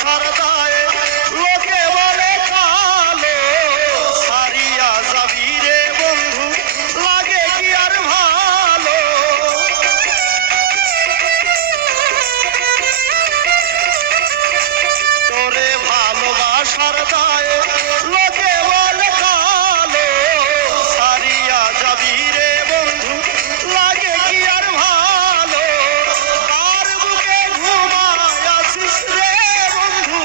ভালোবাসার দায়ে লোকে বলে কালো, সারিয়া যাবি রে বন্ধু লাগে কি আর ভালো। তোরে ভালোবাসার দায়ে লোকে বলে কালো, সারিয়া যাবি রে বন্ধু লাগে কি আর ভালো। কার বুকে ঘুমায় আছিস রে বন্ধু,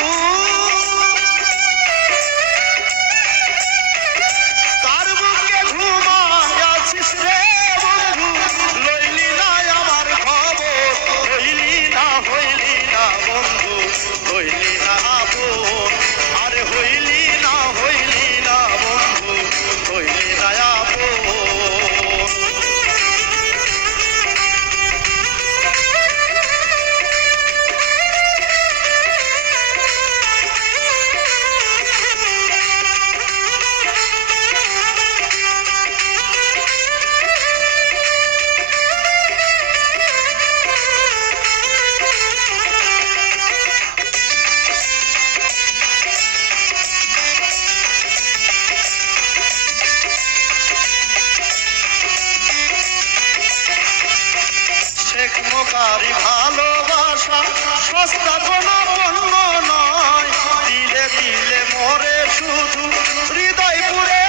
কার বুকে ঘুমায় আছিস রে বন্ধু, লইলি না আমার খবর, হইলি না বন্ধু, হইলি না আপন, আরে হইলি না বন্ধু, হইলি না আপন। শেখ মোকারি ভালোবাসা সস্তা কোনো পণ্য নয়, দিলে দিলে মরে শুধু হৃদয় পুরে